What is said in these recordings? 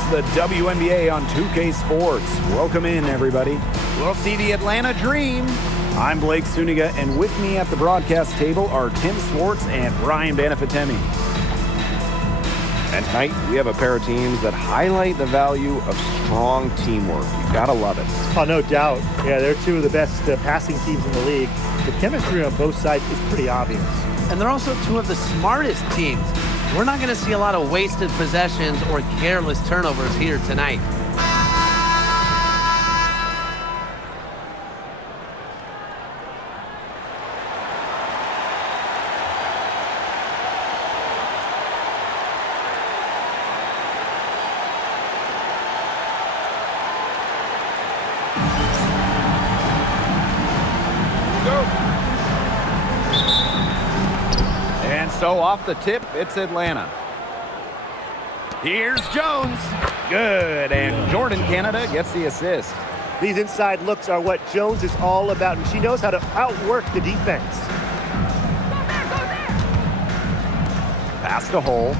It's the WNBA on 2K Sports. Welcome in, everybody. We'll see the Atlanta Dream. I'm Blake Suniga, and with me at the broadcast table are Tim Swartz and Ryan Banafitemi. And tonight, we have a pair of teams that highlight the value of strong teamwork. You gotta love it. Oh, no doubt. Yeah, they're two of the best passing teams in the league. The chemistry on both sides is pretty obvious. And they're also two of the smartest teams. We're not going to see a lot of wasted possessions or careless turnovers here tonight. So off the tip, it's Atlanta. Here's Jones. Good, and Jordan Canada gets the assist. These inside looks are what Jones is all about, and she knows how to outwork the defense. Pass to Hole.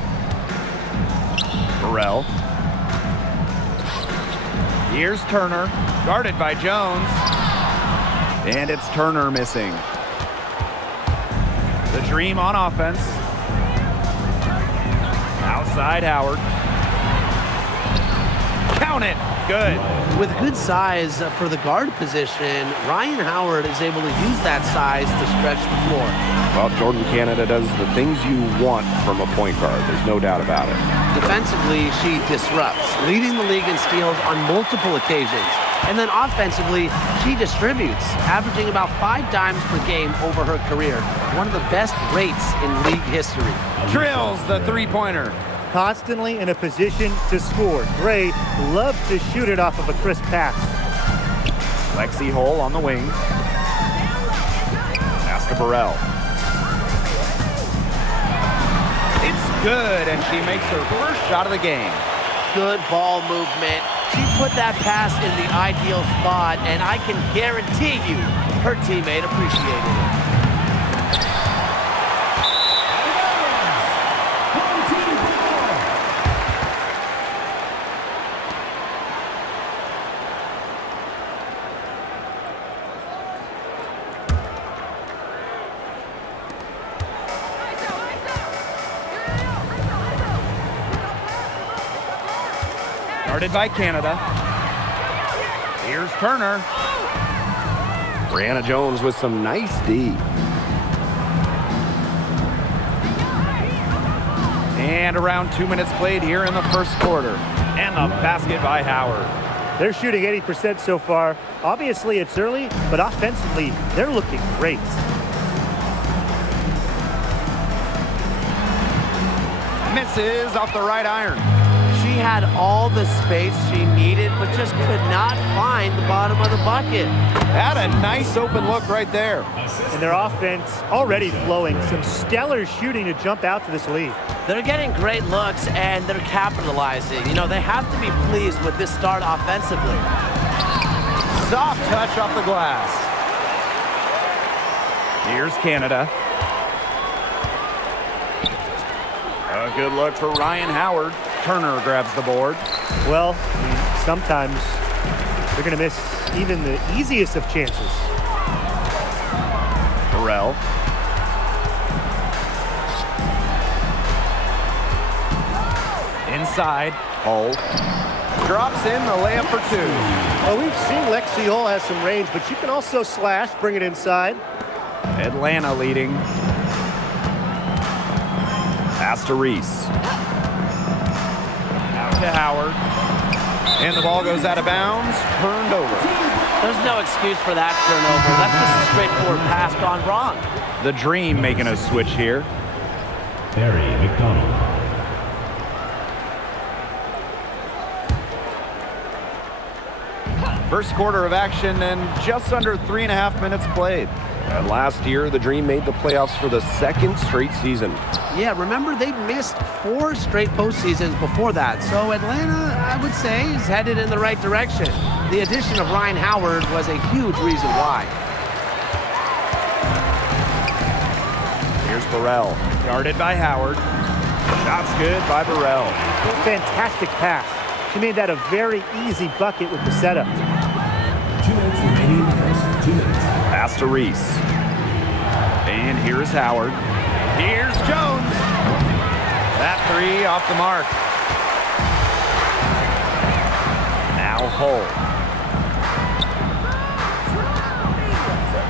Burrell. Here's Turner, guarded by Jones. And it's Turner missing. The Dream on offense. Outside Howard. Count it. Good. With good size for the guard position, Ryan Howard is able to use that size to stretch the floor. Well, Jordan Canada does the things you want from a point guard. There's no doubt about it. Defensively, she disrupts, leading the league in steals on multiple occasions. And then offensively, she distributes, averaging about 5 dimes per game over her career. One of the best rates in league history. Drills the three-pointer. Constantly in a position to score. Gray loves to shoot it off of a crisp pass. Lexi Hole on the wing. Pass to Burrell. It's good, and she makes her first shot of the game. Good ball movement. She put that pass in the ideal spot, and I can guarantee you her teammate appreciated it. Guarded by Canada. Here's Turner. Brianna Jones with some nice D. And around 2 minutes played here in the first quarter. And the basket by Howard. They're shooting 80% so far. Obviously, it's early, but offensively, they're looking great. Misses off the right iron. She had all the space she needed, but just could not find the bottom of the bucket. Had a nice open look right there. And their offense already flowing. Some stellar shooting to jump out to this lead. They're getting great looks, and they're capitalizing. You know, they have to be pleased with this start offensively. Soft touch off the glass. Here's Canada. A good look for Ryan Howard. Turner grabs the board. Well, sometimes they're going to miss even the easiest of chances. Burrell. Inside. Hole. Drops in the layup for 2. Well, we've seen Lexi Hole has some range, but she can also slash, bring it inside. Atlanta leading. Pass to Reese. Out to Howard. And the ball goes out of bounds. Turned over. There's no excuse for that turnover. That's just a straightforward pass gone wrong. The Dream making a switch here. Barry McDonald. First quarter of action and just under 3.5 minutes played. And last year, the Dream made the playoffs for the second straight season. Yeah, remember they missed 4 straight postseasons before that. So Atlanta, I would say, is headed in the right direction. The addition of Ryan Howard was a huge reason why. Here's Burrell, guarded by Howard. Shot's good by Burrell. Fantastic pass. She made that a very easy bucket with the setup. 2 minutes remaining in the first. 2 minutes. Pass to Reese. And here's Howard. Here's Jones. That three off the mark. Now Hull.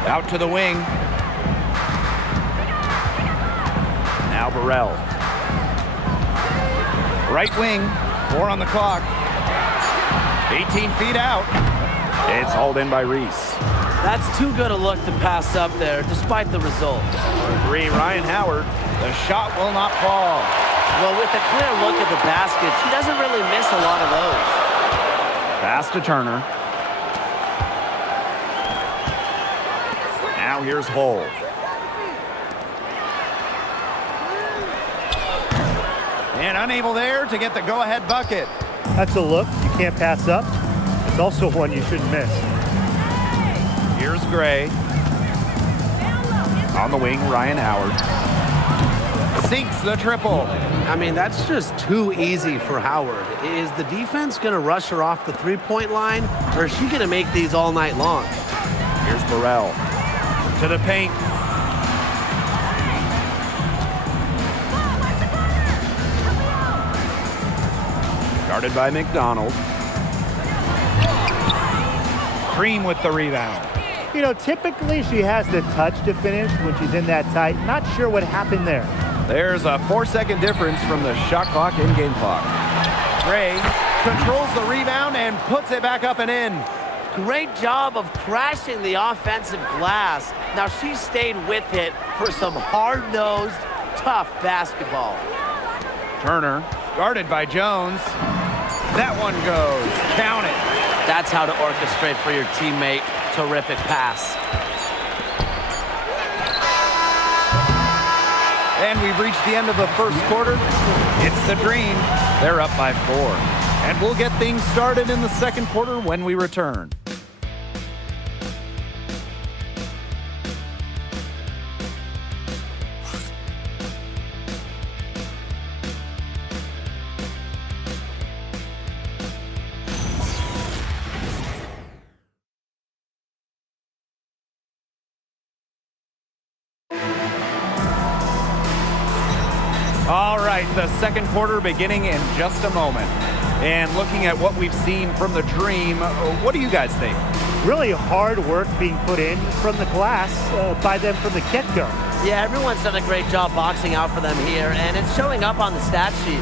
Out to the wing. Now Burrell. Right wing. 4 on the clock. 18 feet out. It's hauled in by Reese. That's too good a look to pass up there, despite the result. For 3, Ryan Howard. The shot will not fall. Well, with a clear look at the basket, she doesn't really miss a lot of those. Pass to Turner. Now here's Hull. And unable there to get the go-ahead bucket. That's a look you can't pass up. It's also one you shouldn't miss. Here's Gray. On the wing, Ryan Howard. Sinks the triple. I mean, that's just too easy for Howard. Is the defense going to rush her off the three-point line, or is she going to make these all night long? Here's Burrell. To the paint. Guarded by McDonald. Cream with the rebound. You know, typically she has the touch to finish when she's in that tight. Not sure what happened there. There's a 4-second difference from the shot clock and game clock. Gray controls the rebound and puts it back up and in. Great job of crashing the offensive glass. Now she stayed with it for some hard-nosed, tough basketball. Turner, guarded by Jones. That one goes. Count it. That's how to orchestrate for your teammate. Terrific pass. And we've reached the end of the first quarter. It's the Dream. They're up by 4. And we'll get things started in the second quarter when we return. All right, the second quarter beginning in just a moment. And looking at what we've seen from the Dream, what do you guys think? Really hard work being put in from the glass by them from the get-go. Yeah, everyone's done a great job boxing out for them here, and it's showing up on the stat sheet.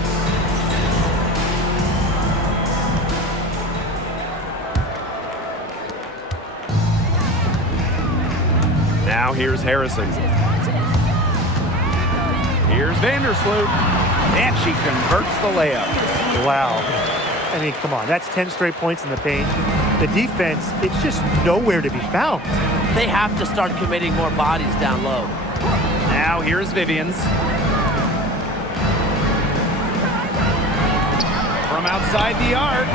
Now here's Harrison. Here's Vandersloot. And she converts the layup. Wow. I mean, come on. That's 10 straight points in the paint. The defense, it's just nowhere to be found. They have to start committing more bodies down low. Now here's Vivians. From outside the arc.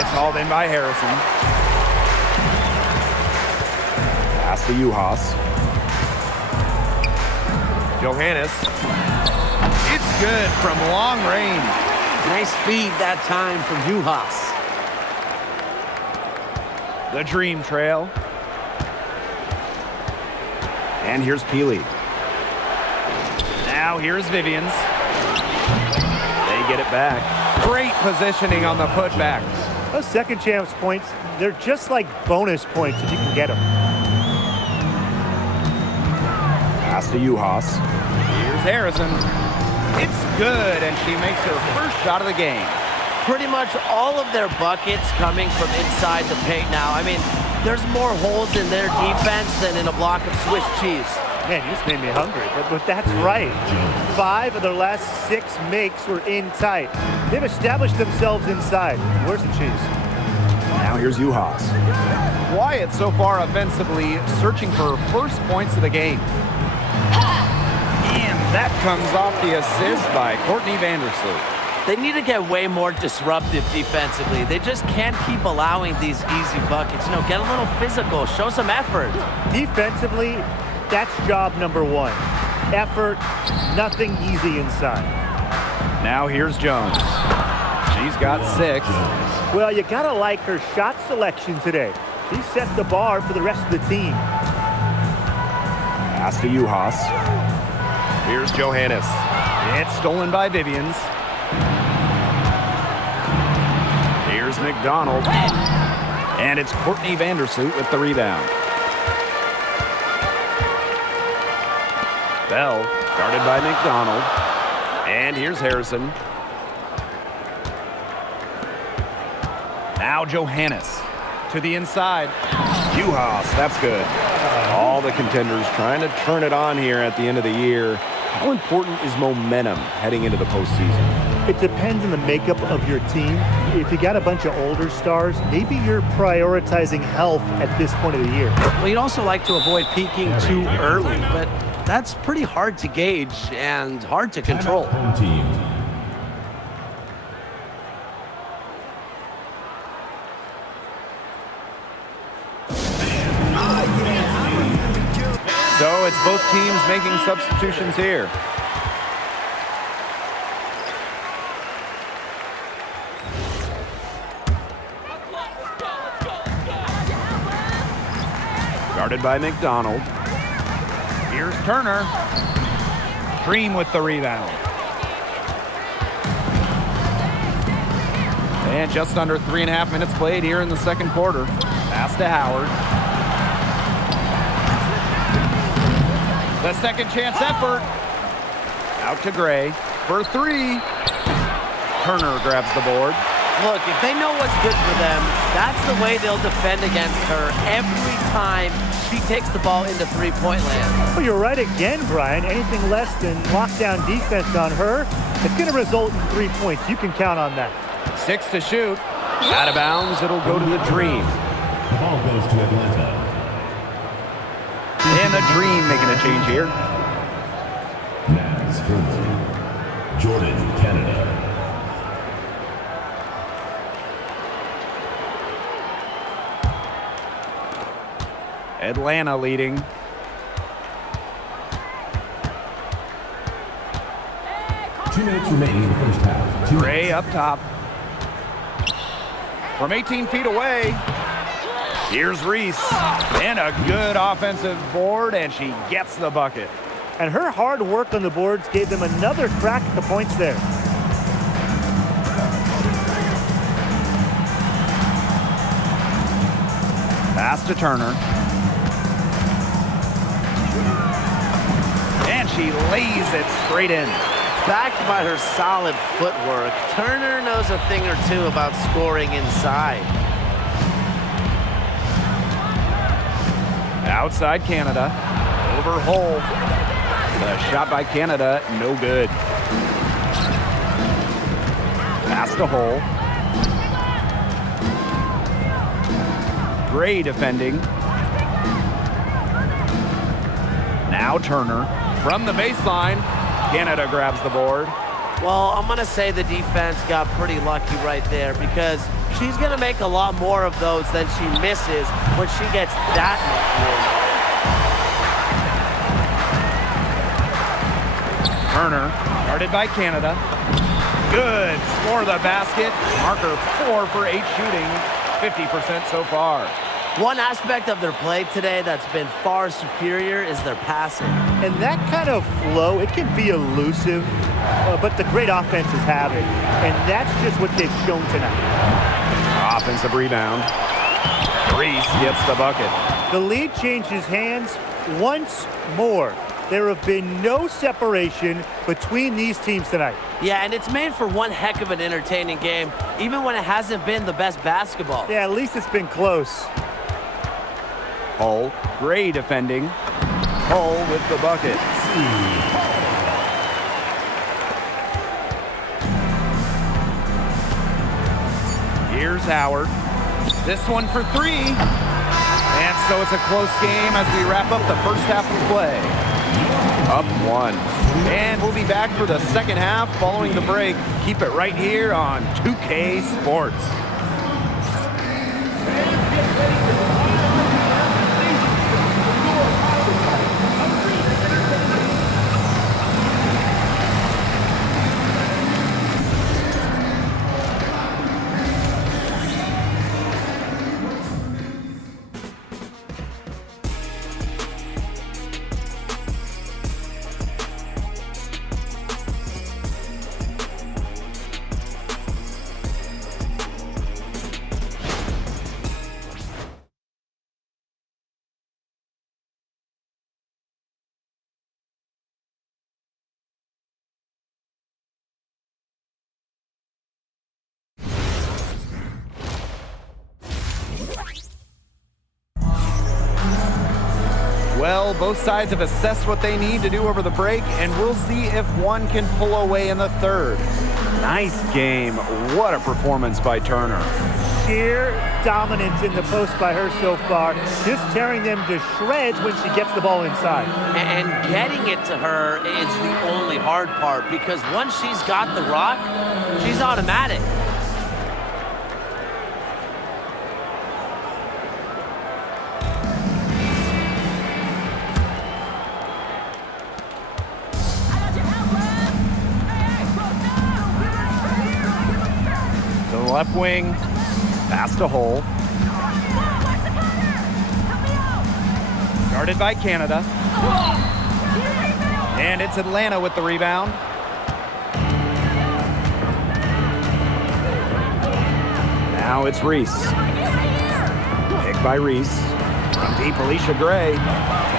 It's hauled in by Harrison. Pass to Uhas. Johannes. It's good from long range. Nice feed that time from Uhas. The Dream trail. And here's Peely. Now here's Vivians. They get it back. Great positioning on the putback. Those second chance points, they're just like bonus points if you can get them. Pass to Uhas. Here's Harrison. It's good, and she makes her first shot of the game. Pretty much all of their buckets coming from inside the paint now. I mean, there's more holes in their defense than in a block of Swiss cheese. Man, you just made me hungry, but that's right. 5 of their last 6 makes were in tight. They've established themselves inside. Where's the cheese? Now here's Uhas. Wyatt so far offensively searching for first points of the game. And that comes off the assist by Courtney Vandersloot. They need to get way more disruptive defensively. They just can't keep allowing these easy buckets. You know, get a little physical, show some effort. Defensively, that's job number 1. Effort, nothing easy inside. Now here's Jones. She's got 6. Well, you got to like her shot selection today. She set the bar for the rest of the team. Pass to Uhas. Here's Johannes. It's stolen by Vivians. Here's McDonald. And it's Courtney Vandersloot with the rebound. Bell guarded by McDonald. And here's Harrison. Now Johannes to the inside. Uhas, that's good. All the contenders trying to turn it on here at the end of the year. How important is momentum heading into the postseason? It depends on the makeup of your team. If you got a bunch of older stars, maybe you're prioritizing health at this point of the year. Well, you'd also like to avoid peaking too early, but that's pretty hard to gauge and hard to control. Home team. So it's both teams making substitutions here. Guarded by McDonald. Here's Turner. Dream with the rebound. And just under 3.5 minutes played here in the second quarter. Pass to Howard. The second chance effort. Out to Gray for 3. Turner grabs the board. Look, if they know what's good for them, that's the way they'll defend against her every time she takes the ball into three-point land. Well, you're right again, Brian. Anything less than lockdown defense on her, it's going to result in 3 points. You can count on that. 6 to shoot. Out of bounds, it'll go to the Dream. The ball goes to Atlanta. And the Dream making a change here. Naz Hurley. Jordan, Canada. Atlanta leading. Two minutes remaining in the first half. Gray up top. From 18 feet away, here's Reese. And a good offensive board, and she gets the bucket. And her hard work on the boards gave them another crack at the points there. Pass to Turner. And she lays it straight in. Backed by her solid footwork, Turner knows a thing or two about scoring inside. Outside Canada. Over Hull. The shot by Canada, no good. Pass to Hull. Gray defending. Now Turner from the baseline. Canada grabs the board. Well, I'm going to say the defense got pretty lucky right there because she's going to make a lot more of those than she misses when she gets that much room. Turner, guarded by Canada. Good, score the basket. Marker 4 for 8 shooting, 50% so far. One aspect of their play today that's been far superior is their passing. And that kind of flow, it can be elusive, but the great offenses have it. And that's just what they've shown tonight. Offensive rebound. Reese gets the bucket. The lead changes hands once more. There have been no separation between these teams tonight. Yeah, and it's made for one heck of an entertaining game, even when it hasn't been the best basketball. Yeah, at least it's been close. Hull, Gray defending. Hull with the bucket. Here's Howard. This one for 3. And so it's a close game as we wrap up the first half of play. Up 1. And we'll be back for the second half following the break. Keep it right here on 2K Sports. Well, both sides have assessed what they need to do over the break, and we'll see if one can pull away in the third. Nice game. What a performance by Turner. Sheer dominance in the post by her so far, just tearing them to shreds when she gets the ball inside. And getting it to her is the only hard part, because once she's got the rock, she's automatic. To the left wing, past a hole. Guarded by Canada. And it's Atlanta with the rebound. Now it's Reese. Picked by Reese. From deep, Alicia Gray.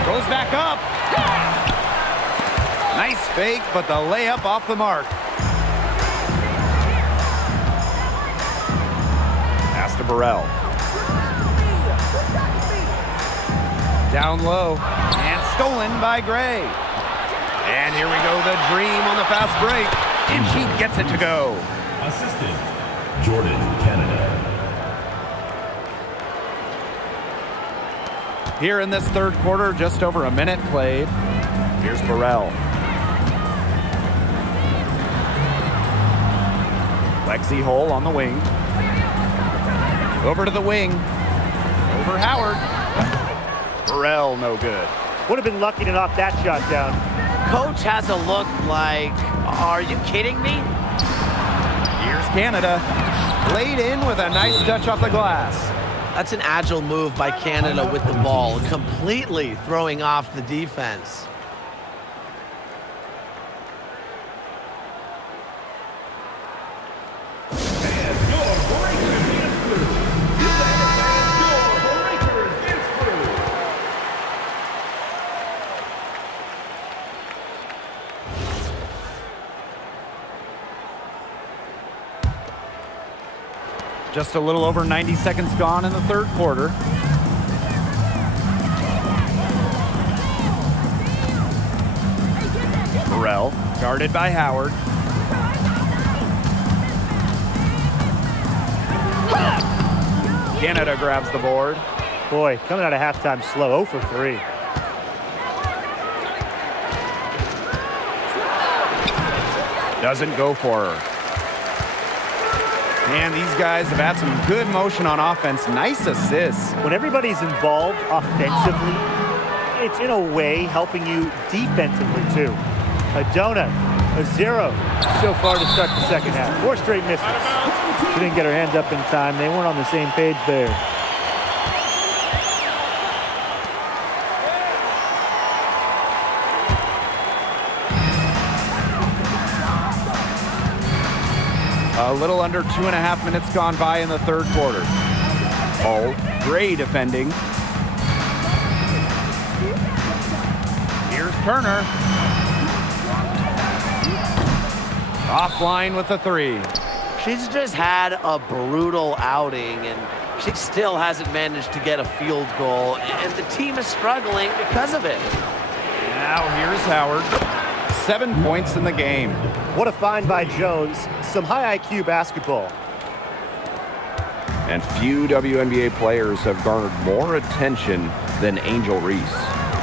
Goes back up. Nice fake, but the layup off the mark. Pass to Burrell. Down low. And stolen by Gray. And here we go, the dream on the fast break. And she gets it to go. Assistant, Jordan, Canada. Here in this third quarter, just over a minute played. Here's Burrell. Lexi Hole on the wing. Over to the wing. Over Howard. Burrell, no good. Would have been lucky to knock that shot down. Coach has a look like, are you kidding me? Here's Canada. Laid in with a nice touch off the glass. That's an agile move by Canada with the ball, completely throwing off the defense. Just a little over 90 seconds gone in the third quarter. Burrell, guarded by Howard. Canada grabs the board. Boy, coming out of halftime slow, 0 for 3. Doesn't go for her. And these guys have had some good motion on offense. Nice assists. When everybody's involved offensively, it's in a way helping you defensively too. A donut, a 0 so far to start the second half. 4 straight misses. She didn't get her hands up in time. They weren't on the same page there. A little under 2.5 minutes gone by in the third quarter. Oh, great defending. Here's Turner. Offline with the 3. She's just had a brutal outing, and she still hasn't managed to get a field goal, and the team is struggling because of it. Now here's Howard. 7 points in the game. What a find by Jones. Some high IQ basketball. And few WNBA players have garnered more attention than Angel Reese.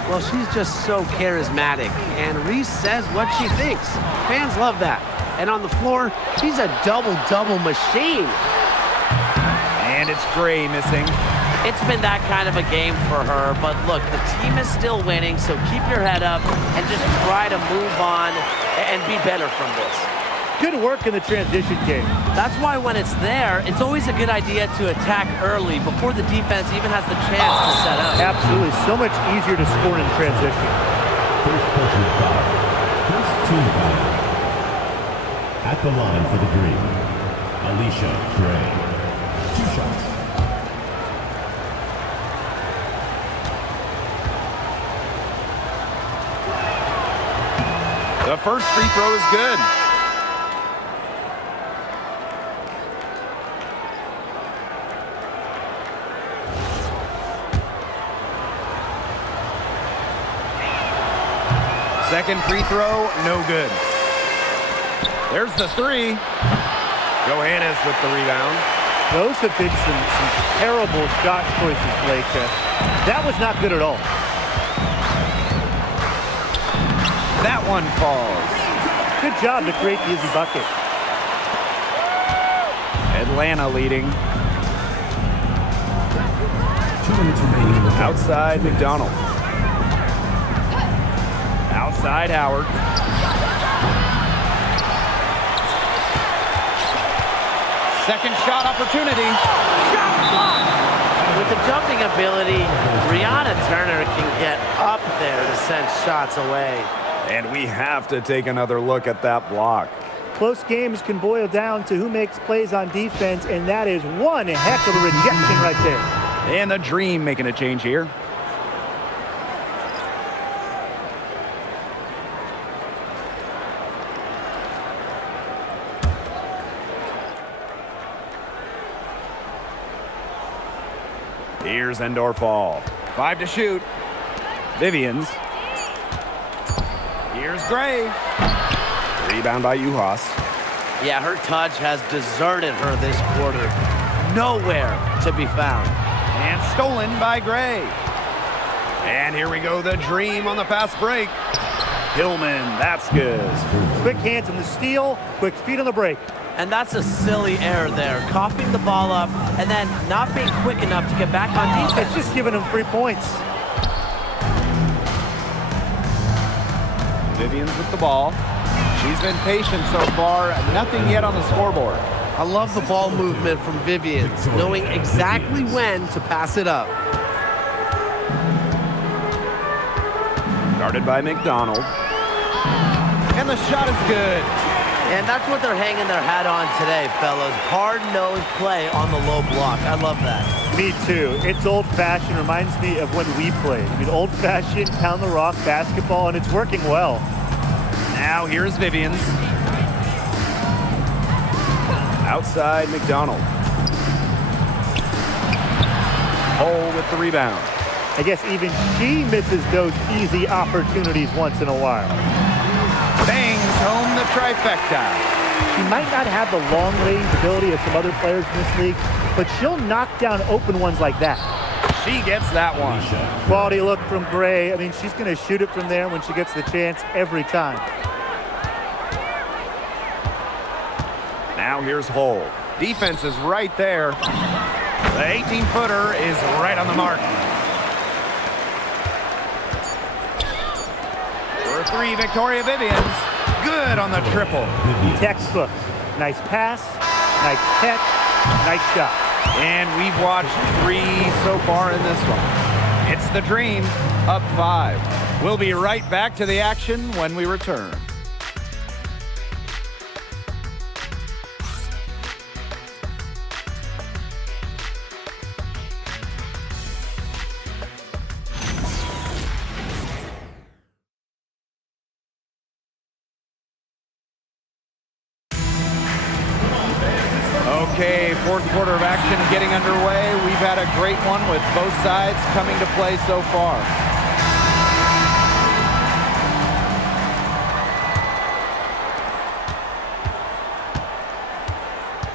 Well, she's just so charismatic, and Reese says what she thinks. Fans love that. And on the floor, she's a double-double machine. And it's Gray missing. It's been that kind of a game for her, but look, the team is still winning, so keep your head up and just try to move on and be better from this. Good work in the transition game. That's why when it's there, it's always a good idea to attack early before the defense even has the chance to set up. Absolutely, so much easier to score in transition. First person foul. First team foul. At the line for the Green, Alicia Gray. 2 shots. The first free throw is good. Second free throw, no good. There's the three. Johannes with the rebound. Those have been some terrible shot choices, Blake. That was not good at all. That one falls. Good job to create the easy bucket. Atlanta leading. 2 minutes remaining in the fourth. Outside McDonald. Outside Howard. Second shot opportunity. Shot blocked. With the jumping ability, Brianna Turner can get up there to send shots away. And we have to take another look at that block. Close games can boil down to who makes plays on defense, and that is one heck of a rejection right there. And the Dream making a change here. Here's Endorfall. 5 to shoot. Vivians. Here's Gray. Rebound by Uhas. Yeah, her touch has deserted her this quarter. Nowhere to be found. And stolen by Gray. And here we go, the Dream on the fast break. Hillman, that's good. Quick hands on the steal, quick feet on the break. And that's a silly error there. Coughing the ball up and then not being quick enough to get back on defense. It's just giving them 3 points. Vivians with the ball. She's been patient so far. Nothing yet on the scoreboard. I love the ball movement from Vivians, knowing exactly when to pass it up. Guarded by McDonald. And the shot is good. And that's what they're hanging their hat on today, fellas. Hard-nosed play on the low block. I love that. Me too. It's old-fashioned. Reminds me of when we played. I mean, old-fashioned, pound the rock basketball, and it's working well. Now here's Vivians. Outside McDonald. Hole with the rebound. I guess even she misses those easy opportunities once in a while. Bangs home the trifecta. She might not have the long-range ability of some other players in this league, but she'll knock down open ones like that. She gets that one. Quality look from Gray. I mean, she's going to shoot it from there when she gets the chance every time. Now here's Hole. Defense is right there. The 18-footer is right on the mark. For 3, Victoria Vivians. Good on the triple. Textbook. Nice pass, nice catch, nice shot. And we've watched 3 so far in this one. It's the Dream, up 5. We'll be right back to the action when we return. Okay, fourth quarter of action getting underway. We've had a great one with both sides coming to play so far.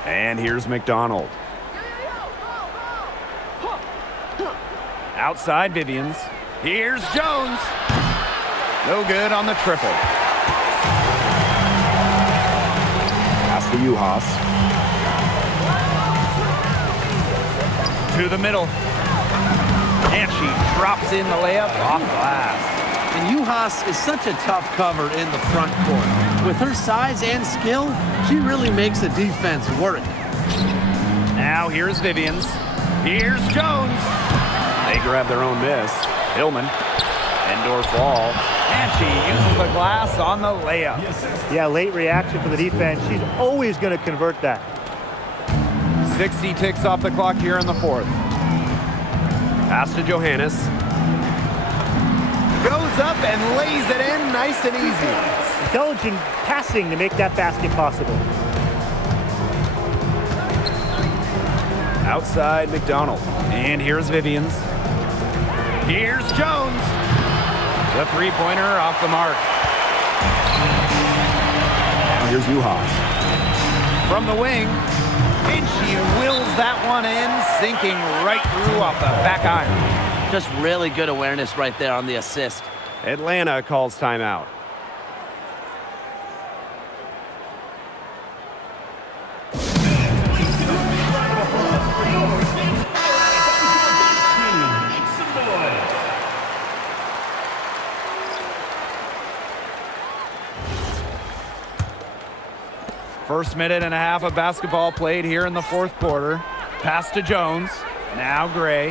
And here's McDonald. Outside Vivians. Here's Jones. No good on the triple. Pass to Uhas. To the middle. And she drops in the layup off glass. And Uhas is such a tough cover in the front court. With her size and skill, she really makes the defense work. Now here's Vivians. Here's Jones. They grab their own miss. Hillman. Endorfall. And she uses the glass on the layup. Yeah, late reaction for the defense. She's always going to convert that. 60 ticks off the clock here in the fourth. Pass to Johannes. Goes up and lays it in nice and easy. Intelligent passing to make that basket possible. Outside McDonald. And here's Vivians. Here's Jones. The three-pointer off the mark. Now here's Uhas. From the wing, and she wills that one in, sinking right through off the back iron. Just really good awareness right there on the assist. Atlanta calls timeout. First minute and a half of basketball played here in the fourth quarter. Pass to Jones. Now Gray.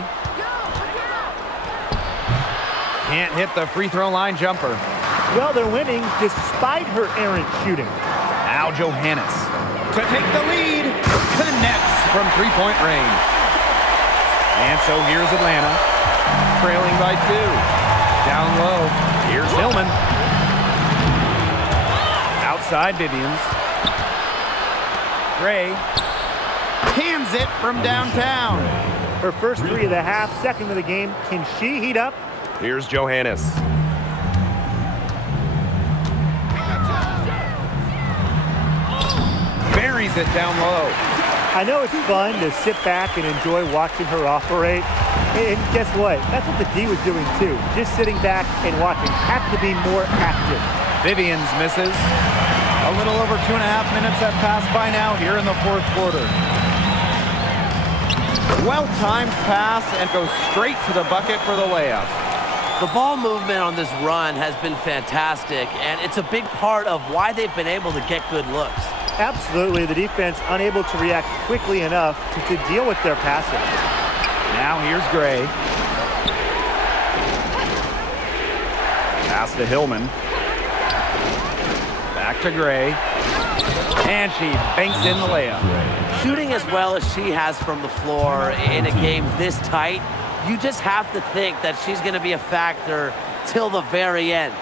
Can't hit the free throw line jumper. Well, they're winning despite her errant shooting. Now Johannes to take the lead. Connects from three-point range. And so here's Atlanta, trailing by 2. Down low, here's Hillman. Outside Vivians. Gray cans it from downtown. Her first three of the half, second of the game. Can she heat up? Here's Johannes. Buries it down low. I know it's fun to sit back and enjoy watching her operate. And guess what? That's what the D was doing too. Just sitting back and watching. Have to be more active. Vivians misses. A little over 2.5 minutes have passed by now here in the fourth quarter. Well-timed pass and goes straight to the bucket for the layup. The ball movement on this run has been fantastic, and it's a big part of why they've been able to get good looks. Absolutely, the defense unable to react quickly enough to deal with their passing. Now here's Gray. Pass to Hillman. Back to Gray. And she banks in the layup. Shooting as well as she has from the floor in a game this tight, you just have to think that she's going to be a factor till the very end.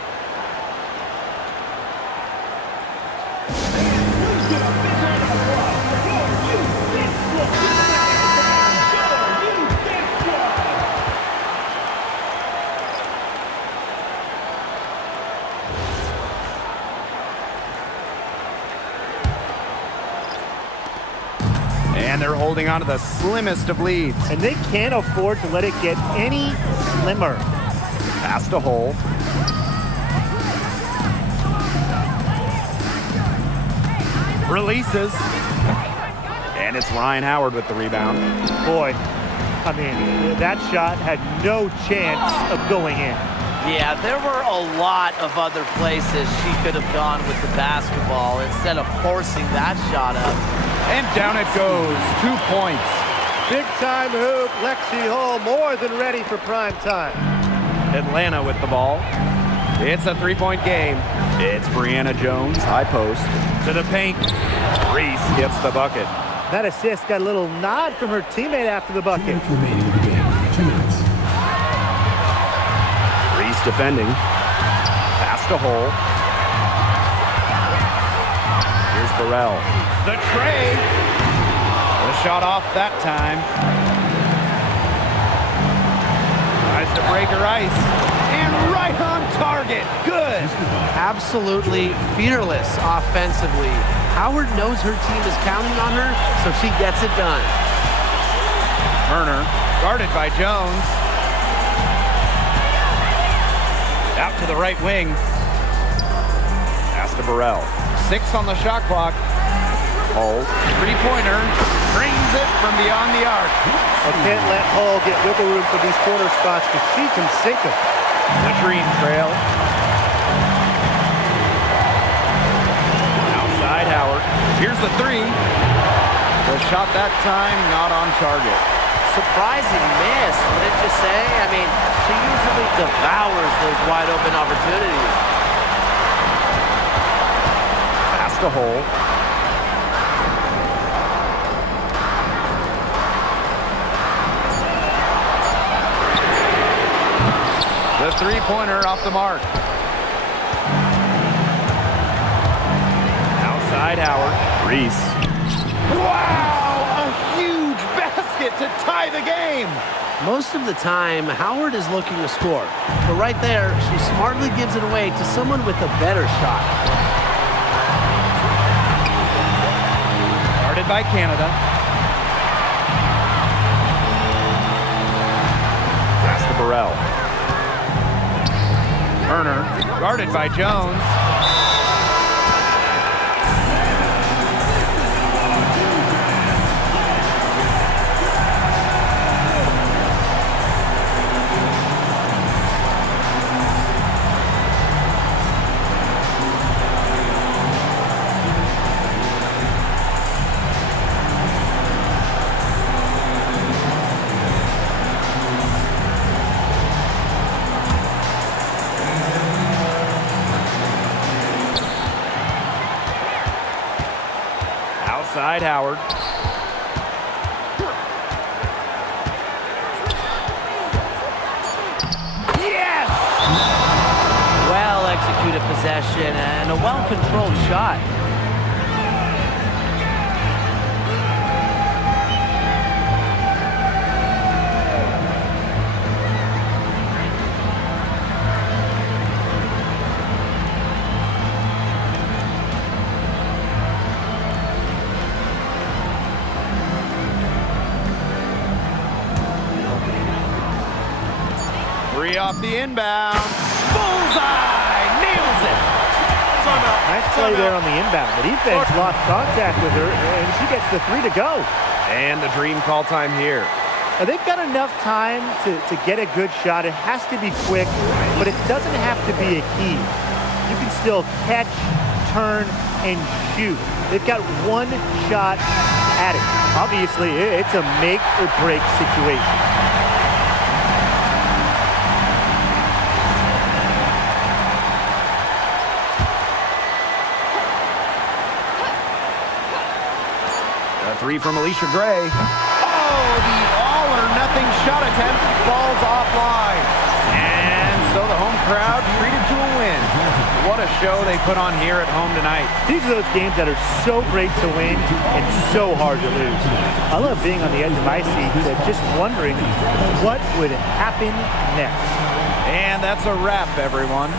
And they're holding on to the slimmest of leads. And they can't afford to let it get any slimmer. Pass to Hole. Releases. And it's Ryan Howard with the rebound. Boy, I mean, that shot had no chance of going in. Yeah, there were a lot of other places she could have gone with the basketball instead of forcing that shot up. And down it goes. 2 points. Big time hoop. Lexi Hull more than ready for prime time. Atlanta with the ball. It's a three-point game. It's Brianna Jones, high post. To the paint. Reese gets the bucket. That assist got a little nod from her teammate after the bucket. 2 minutes remaining in the game. 2 minutes. Reese defending. Pass to Hole. Here's Burrell. The tray. The shot off that time. Tries to break her ice. And right on target. Good. Absolutely fearless offensively. Howard knows her team is counting on her, so she gets it done. Turner, guarded by Jones. Out to the right wing. Pass to Burrell. 6 on the shot clock. Hull, three-pointer, drains it from beyond the arc. I can't let Hull get wiggle room for these corner spots because she can sink them. The Dream Trail. Outside Howard. Here's the three. The shot that time not on target. Surprising miss, wouldn't you say? I mean, she usually devours those wide open opportunities. Pass to Hole. The three-pointer off the mark. Outside Howard. Reese. Wow! A huge basket to tie the game. Most of the time, Howard is looking to score. But right there, she smartly gives it away to someone with a better shot. Guarded by Canada. Pass to Burrell. Turner, guarded by Jones. Outside Howard. Yes! Well executed possession and a well-controlled shot. Three off the inbound. Bullseye! Nails it! Nice play there on the inbound. The defense lost contact with her, and she gets the 3 to go. And the dream call time here. Now, they've got enough time to get a good shot. It has to be quick, but it doesn't have to be a heave. You can still catch, turn, and shoot. They've got one shot at it. Obviously, it's a make or break situation. Three from Alicia Gray. Oh, the all-or-nothing shot attempt falls offline. And so the home crowd treated to a win. What a show they put on here at home tonight. These are those games that are so great to win and so hard to lose. I love being on the edge of my seat, just wondering what would happen next. And that's a wrap, everyone.